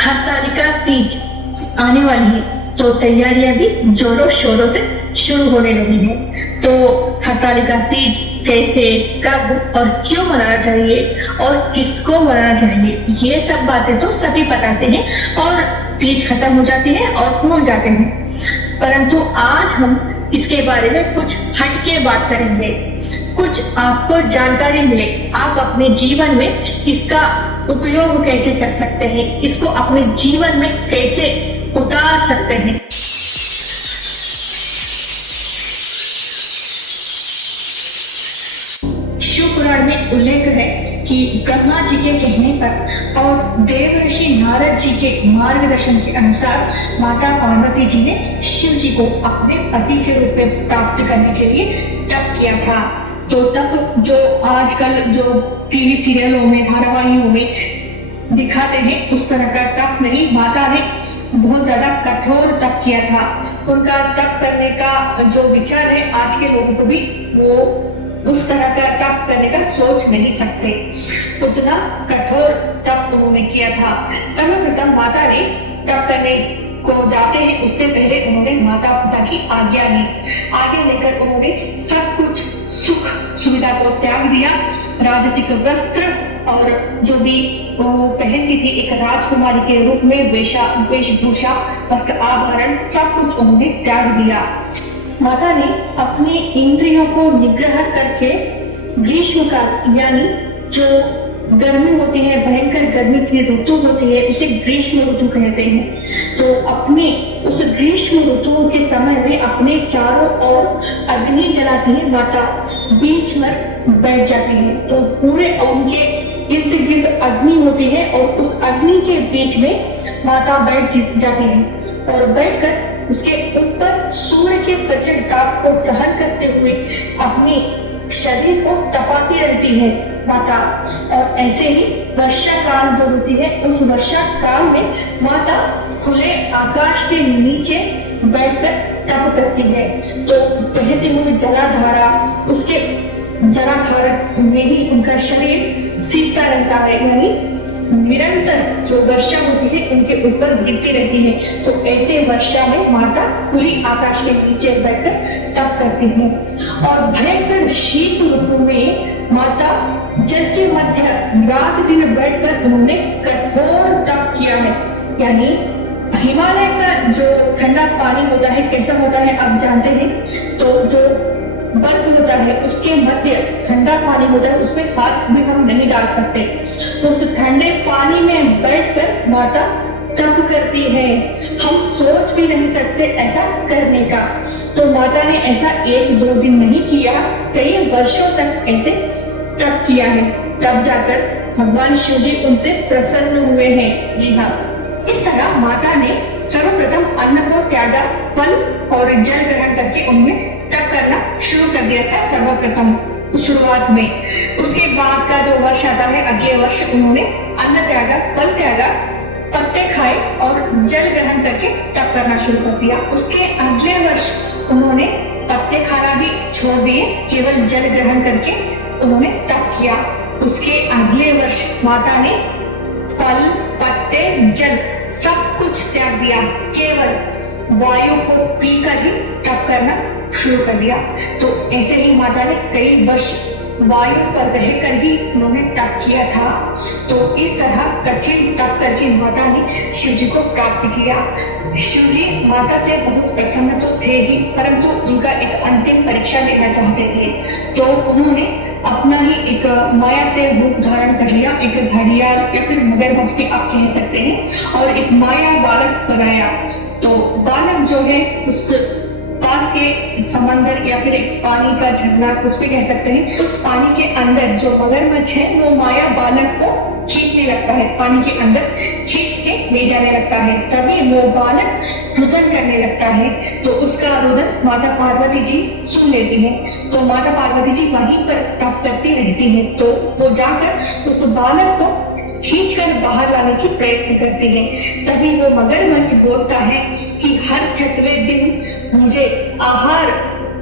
हरतालिका तीज आने वाली है, तो तैयारियां भी जोरों शोरों से शुरू होने लगी है। तो हरतालिका तीज कैसे, कब और क्यों मनाना चाहिए और किसको मनाना चाहिए, ये सब बातें तो सभी बताते हैं और तीज खत्म हो जाती है और भूल जाते हैं। परंतु आज हम इसके बारे में कुछ हटके बात करेंगे, कुछ आपको जानकारी मिले, आप अपने जीवन में इसका उपयोग कैसे कर सकते हैं, इसको अपने जीवन में कैसे उतार सकते हैं। शिव पुराण में उल्लेख है कि ब्रह्मा जी के कहने पर और देवर्षि नारद जी के मार्गदर्शन के अनुसार माता पार्वती जी ने शिव जी को अपने पति के रूप में प्राप्त करने के लिए तप किया था। तो तप जो आजकल जो टीवी सीरियलों में, धारावाहियों में दिखाते हैं, उस तरह का तप नहीं, माता ने बहुत ज्यादा कठोर तप किया था। उनका तप करने का जो विचार है आज के लोगों को भी वो उस तरह का तप करने का सोच नहीं सकते, उतना कठोर तप उन्होंने किया था। सर्वप्रथम माता ने तप करने को जाते हैं उससे पहले उन्होंने माता पिता की आज्ञा ली। आज्ञा लेकर उन्होंने सब कुछ सुख सुविधा को त्याग दिया। राजसिक वस्त्र और जो भी वो पहनती थी एक राजकुमारी के रूप में वेशभूषा, वस्त्र, आभरण, सब कुछ उन्होंने त्याग दिया। माता ने अपने इंद्रियों को निग्रह करके ग्रीष्म काल यानी जो गर्मी होती है, भयंकर गर्मी की ऋतु होती है, उसे ग्रीष्म ऋतु कहते हैं। तो अपने उस ग्रीष्म ऋतु के समय में अपने चारों ओर अग्नि जलाती है माता, बीच में बैठ जाती है। तो पूरे उनके इर्द गिर्द अग्नि होती है और उस अग्नि के बीच में माता बैठ जाती है और बैठकर उसके ऊपर सूर्य के प्रचंड ताप को सहन करते हुए अपने शरीर को तपाती रहती है माता। और ऐसे ही वर्षा काल जो होती है, उस वर्षा काल में माता खुले आकाश के नीचे बैठकर तप करती है। तो बहते हुए जलाधारा, उसके जलाधार में ही उनका शरीर सींचता रहता है, यानी निरंतर जो वर्षा होती है उनके ऊपर गिरती रहती है। तो ऐसे वर्षा में माता खुली आकाश के नीचे बैठकर तप करती है। और भयंकर शीत ऋतु में माता जल के मध्य रात दिन बैठकर उन्होंने कठोर तप किया है। यानी हिमालय का जो ठंडा पानी होता है कैसा होता है आप जानते हैं, तो जो बर्फ होता है उसके मध्य ठंडा पानी होता है, उसमें हाथ भी हम नहीं डाल सकते। तो उस ठंडे पानी में बैठकर माता तप करती है। हम सोच भी नहीं सकते ऐसा करने का। तो माता ने ऐसा एक दो दिन नहीं किया, कई वर्षों तक ऐसे तप किया है। तब जाकर भगवान शिव जी उनसे प्रसन्न हुए हैं। जी हाँ, इस तरह माता ने सर्वप्रथम अन्न को त्यागा, फल और जल ग्रहण करके उनमें तप करना शुरू कर दिया था सर्वप्रथम शुरुआत में। उसके बाद का जो वर्ष आता है, अगले वर्ष उन्होंने अन्न त्यागा, फल त्यागा, पत्ते खाए और जल ग्रहण करके तप करना शुरू कर दिया। उसके अगले वर्ष उन्होंने पत्ते खाना भी छोड़ दिए, केवल जल ग्रहण करके उन्होंने तप किया। उसके अगले वर्ष माता ने फल, पत्ते, जल सब कुछ त्याग दिया, केवल वायु को पीकर ही तप करना शुरू कर दिया। तो ऐसे ही माता ने कई वर्ष वायु पर रहकर ही उन्होंने तप किया था। तो इस तरह कठिन तप करके माता ने शिव जी को प्राप्त किया। शिव जी माता से बहुत प्रसन्न तो थे ही, परंतु उनका एक अंतिम परीक्षा लेना चाहते थे। तो उन्होंने अपना ही एक माया से रूप धारण कर लिया, एक घड़ियाल या फिर मगरमच्छ भी आप कह सकते हैं, और एक माया बालक बनाया। तो बालक जो है उस पास के समंदर या फिर एक पानी का झरना कुछ भी कह सकते हैं, उस पानी के अंदर जो मगरमच्छ है वो माया बालक को खींचने लगता है, पानी के अंदर खींच के ले जाने लगता है। तभी वो बालक रुदन करने लगता है। तो उसका रुदन माता पार्वती जी सुन लेती है। तो माता पार्वती जी वहीं पर तप करती रहती है। तो वो जाकर उस बालक को खींचकर बाहर लाने की प्रयत्न करते हैं। तभी वो मगरमच्छ बोलता है कि हर 6वें दिन मुझे आहार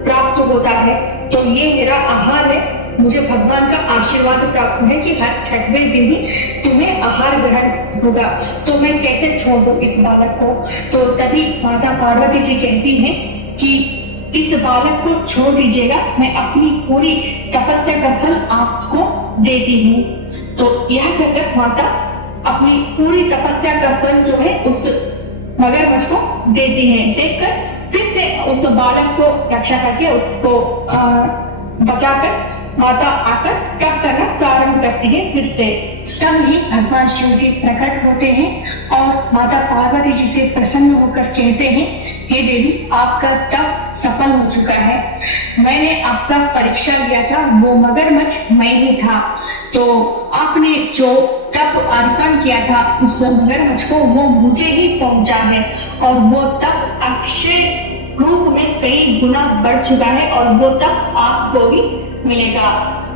प्राप्त होता है, तो ये मेरा आहार है, मुझे भगवान का आशीर्वाद प्राप्त है कि हर छठवें दिन ही तुम्हें आहार ग्रहण होगा, तो मैं कैसे छोड़ दूं इस बालक को। तो तभी माता पार्वती जी कहती हैं कि इस बालक को छोड़ दीजिएगा, मैं अपनी पूरी तपस्या का फल आपको देती हूँ। तो यह कहकर माता अपनी पूरी तपस्या का फल जो है उस मगरमच्छ को देती हैं। देखकर फिर से उस बालक को रक्षा करके उसको बचाकर माता आकर तप करना प्रारंभ करती है फिर से। तब ही भगवान शिव जी प्रकट होते हैं और माता पार्वती जी से प्रसन्न होकर कहते हैं, हे देवी, आपका तप सफल हो चुका है। मैंने आपका परीक्षा लिया था, वो मगरमच्छ मैं ही था। तो आपने जो तप अर्पण किया था उस मगरमच्छ को, वो मुझे ही पहुंचा है और वो तप अक्षय रूप में कई गुना बढ़ चुका है और वो तप आपको भी मिलेगा।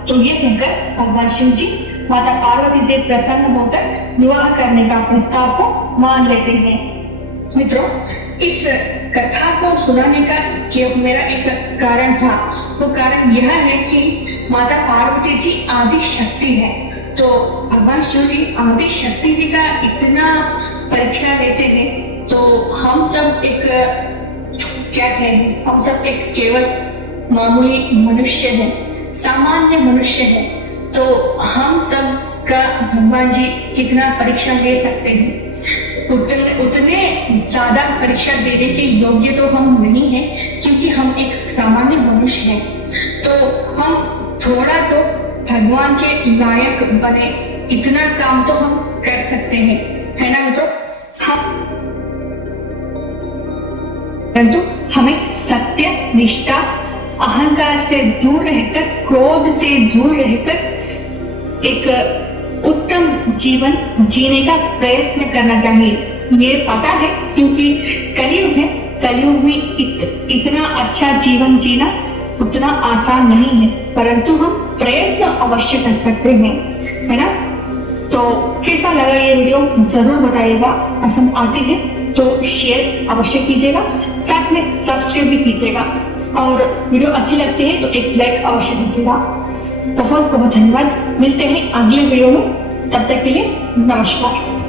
तो ये कहकर भगवान शिव जी माता पार्वती से प्रसन्न होकर विवाह करने का प्रस्ताव को मान लेते हैं। मित्रों, इस कथा को सुनाने का मेरा एक कारण था। वो कारण यह है कि माता पार्वती जी आदि शक्ति है, तो भगवान शिव जी आदि शक्ति जी का इतना परीक्षा लेते हैं, तो हम सब एक क्या कहें, हम सब एक केवल मामूली मनुष्य है, सामान्य मनुष्य है। तो हम सब का भगवान जी कितना परीक्षा ले सकते हैं। उतने ज्यादा परीक्षा देने के योग्य तो हम नहीं हैं, क्योंकि हम एक सामान्य मनुष्य हैं। तो हम थोड़ा तो भगवान के लायक बने, इतना काम तो हम कर सकते हैं, है ना मित्रों। परंतु हमें सत्य, निष्ठा, अहंकार से दूर रहकर, क्रोध से दूर रहकर एक उत्तम जीवन जीने का प्रयत्न करना चाहिए। ये पता है क्योंकि कलयुग है, कलयुग में इतना अच्छा जीवन जीना उतना आसान नहीं है, परंतु हम प्रयत्न अवश्य कर सकते हैं, है ना। तो कैसा लगा ये वीडियो जरूर बताइएगा। पसंद आती है तो शेयर अवश्य कीजिएगा, साथ में सब्सक्राइब भी कीजिएगा और वीडियो अच्छी लगती है तो एक लाइक अवश्य दीजिएगा। बहुत बहुत धन्यवाद। मिलते हैं अगले वीडियो में, तब तक के लिए नमस्कार।